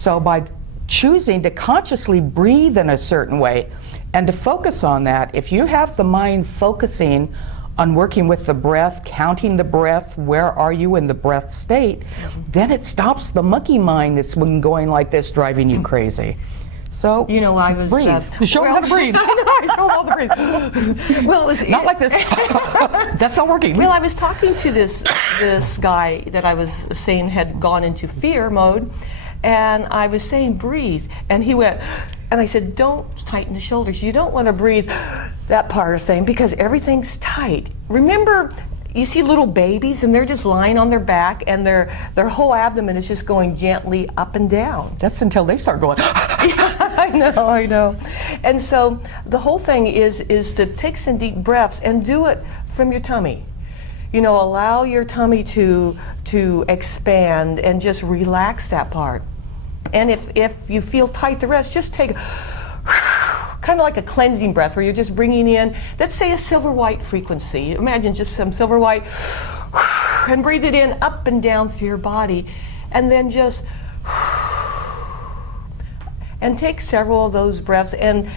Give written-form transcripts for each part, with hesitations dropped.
So by choosing to consciously breathe in a certain way and to focus on that, if you have the mind focusing on working with the breath, counting the breath, where are you in the breath state, then it stops the monkey mind that's been going like this, driving you crazy. So, you know, I was breathe. Show them how to breathe. I know, I show them how to breathe. Well, it was not like this. That's not working. Well, I was talking to this guy that I was saying had gone into fear mode, and I was saying breathe, and he went, and I said, don't tighten the shoulders. You don't want to breathe that part of thing because everything's tight. Remember, you see little babies and they're just lying on their back and their whole abdomen is just going gently up and down. That's until they start going. Yeah, I know. And so the whole thing is to take some deep breaths and do it from your tummy. You know, allow your tummy to expand and just relax that part. And if you feel tight the rest, just take kind of like a cleansing breath where you're just bringing in, let's say, a silver white frequency. Imagine just some silver white, and breathe it in up and down through your body, and then just and take several of those breaths and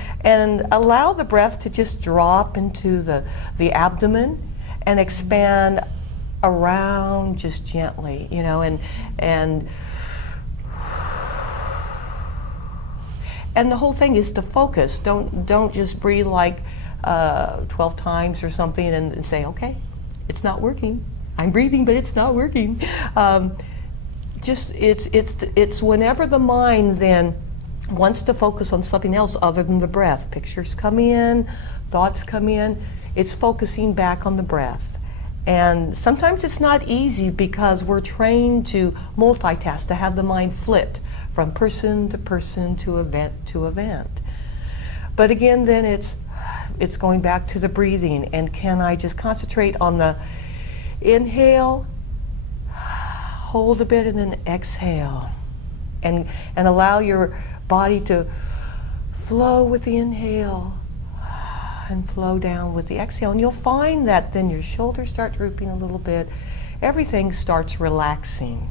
allow the breath to just drop into the abdomen and expand around just gently, you know, and the whole thing is to focus. Don't just breathe like 12 times or something and say, okay, it's not working. I'm breathing, but it's not working. It's whenever the mind then wants to focus on something else other than the breath. Pictures come in, thoughts come in. It's focusing back on the breath. And sometimes it's not easy because we're trained to multitask, to have the mind flit from person to person to event. But again, then it's going back to the breathing. And can I just concentrate on the inhale, hold a bit, and then exhale. And allow your body to flow with the inhale and flow down with the exhale. And you'll find that then your shoulders start drooping a little bit. Everything starts relaxing.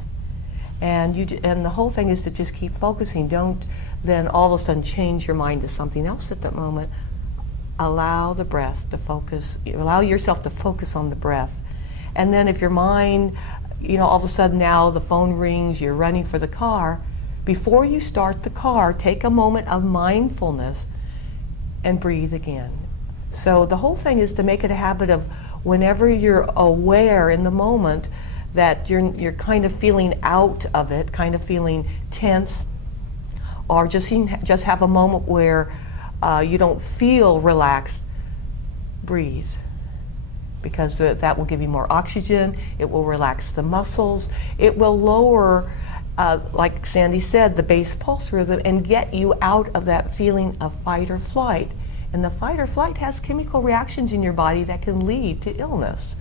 And the whole thing is to just keep focusing. Don't then all of a sudden change your mind to something else at that moment. Allow the breath to focus. Allow yourself to focus on the breath. And then if your mind, you know, all of a sudden now the phone rings, you're running for the car, before you start the car, take a moment of mindfulness and breathe again. So the whole thing is to make it a habit of whenever you're aware in the moment that you're kind of feeling out of it, kind of feeling tense, or just have a moment where you don't feel relaxed, breathe. Because that will give you more oxygen, it will relax the muscles, it will lower, like Sandy said, the base pulse rhythm and get you out of that feeling of fight or flight. And the fight or flight has chemical reactions in your body that can lead to illness.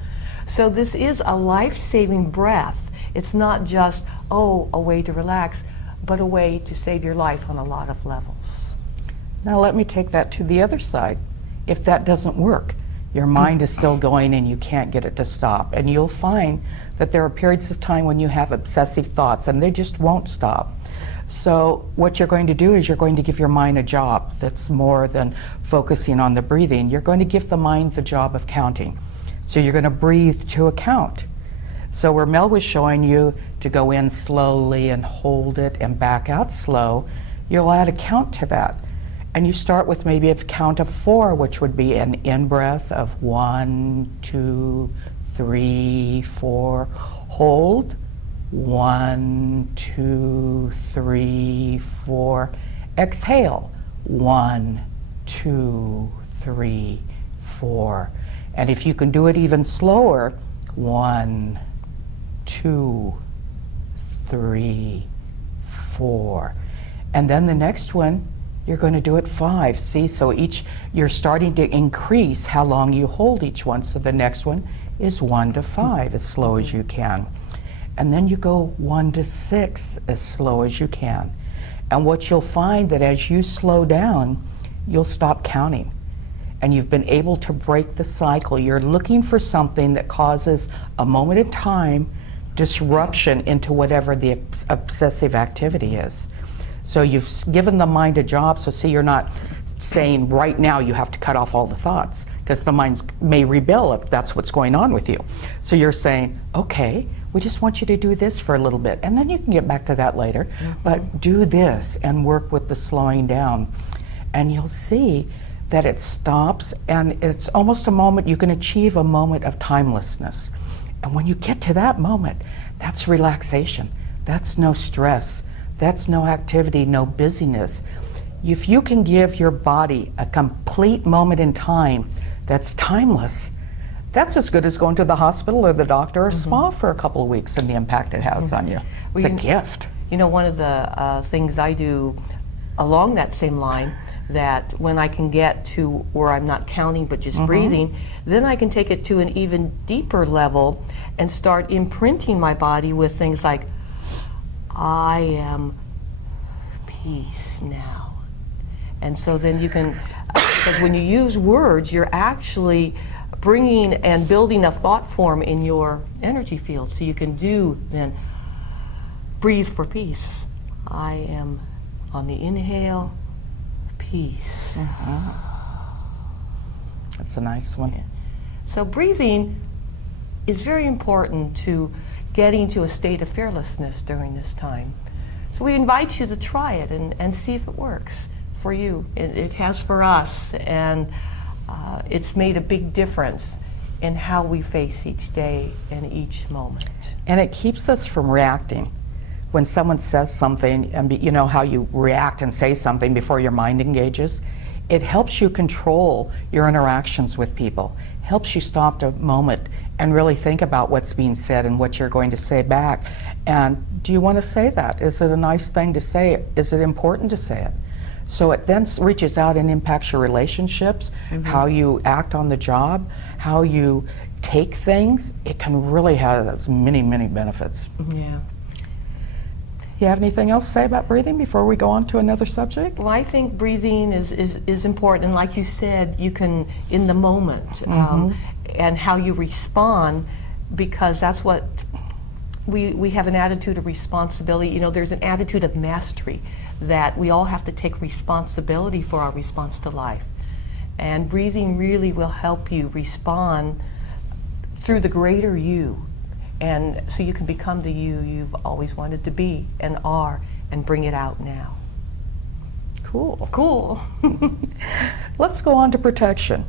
So this is a life-saving breath. It's not just, a way to relax, but a way to save your life on a lot of levels. Now let me take that to the other side. If that doesn't work, your mind is still going and you can't get it to stop. And you'll find that there are periods of time when you have obsessive thoughts and they just won't stop. So what you're going to do is you're going to give your mind a job that's more than focusing on the breathing. You're going to give the mind the job of counting. So you're going to breathe to a count. So where Mel was showing you to go in slowly and hold it and back out slow, you'll add a count to that. And you start with maybe a count of 4, which would be an in-breath of 1, 2, 3, 4. Hold. 1, 2, 3, 4. Exhale. 1, 2, 3, 4. And if you can do it even slower, 1, 2, 3, 4. And then the next one, you're going to do it 5. See, so you're starting to increase how long you hold each one. So the next one is 1 to 5, as slow as you can. And then you go 1 to 6, as slow as you can. And what you'll find that as you slow down, you'll stop counting. And you've been able to break the cycle. You're looking for something that causes a moment in time disruption into whatever the obsessive activity is. So you've given the mind a job, so see, you're not saying right now you have to cut off all the thoughts, because the mind may rebel if that's what's going on with you. So you're saying, okay, we just want you to do this for a little bit, and then you can get back to that later, but do this and work with the slowing down. And you'll see that it stops, and it's almost a moment, you can achieve a moment of timelessness. And when you get to that moment, that's relaxation. That's no stress. That's no activity, no busyness. If you can give your body a complete moment in time that's timeless, that's as good as going to the hospital or the doctor or spa for a couple of weeks and the impact it has on you. It's a gift. You know, one of the things I do along that same line, that when I can get to where I'm not counting but just breathing, then I can take it to an even deeper level and start imprinting my body with things like, I am peace now. And so then you can, because when you use words, you're actually bringing and building a thought form in your energy field. So you can do then, breathe for peace. I am on the inhale, peace. That's a nice one. So breathing is very important to getting to a state of fearlessness during this time. So we invite you to try it and see if it works for you. It has for us, and it's made a big difference in how we face each day and each moment. And it keeps us from reacting. When someone says something, and you know how you react and say something before your mind engages, it helps you control your interactions with people, helps you stop a moment and really think about what's being said and what you're going to say back. And do you want to say that? Is it a nice thing to say? Is it important to say it? So it then reaches out and impacts your relationships, how you act on the job, how you take things. It can really have many, many benefits. Yeah. You have anything else to say about breathing before we go on to another subject? Well, I think breathing is important, and like you said, you can, in the moment, and how you respond, because that's what we have, an attitude of responsibility. You know, there's an attitude of mastery, that we all have to take responsibility for our response to life. And breathing really will help you respond through the greater you. And so you can become the you you've always wanted to be and are, and bring it out now. Cool. Cool. Let's go on to protection.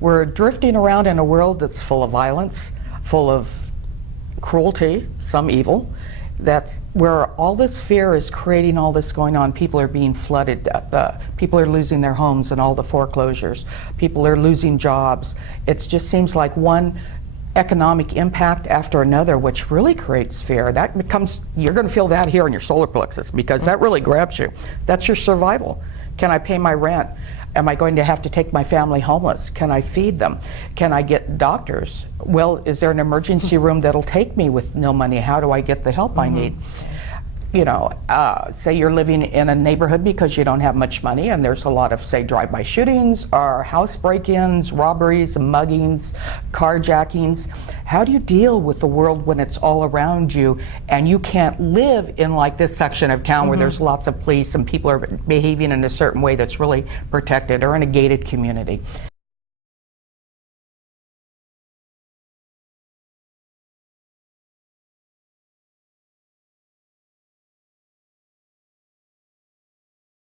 We're drifting around in a world that's full of violence, full of cruelty, some evil. That's where all this fear is creating all this going on. People are being flooded. People are losing their homes and all the foreclosures. People are losing jobs. It just seems like one economic impact after another, which really creates fear. That becomes, you're going to feel that here in your solar plexus, because that really grabs you. That's your survival. Can I pay my rent? Am I going to have to take my family homeless? Can I feed them? Can I get doctors? Well, is there an emergency room that'll take me with no money? How do I get the help I need? You know, say you're living in a neighborhood because you don't have much money, and there's a lot of, say, drive-by shootings or house break-ins, robberies, muggings, carjackings. How do you deal with the world when it's all around you and you can't live in like this section of town where there's lots of police and people are behaving in a certain way that's really protected, or in a gated community?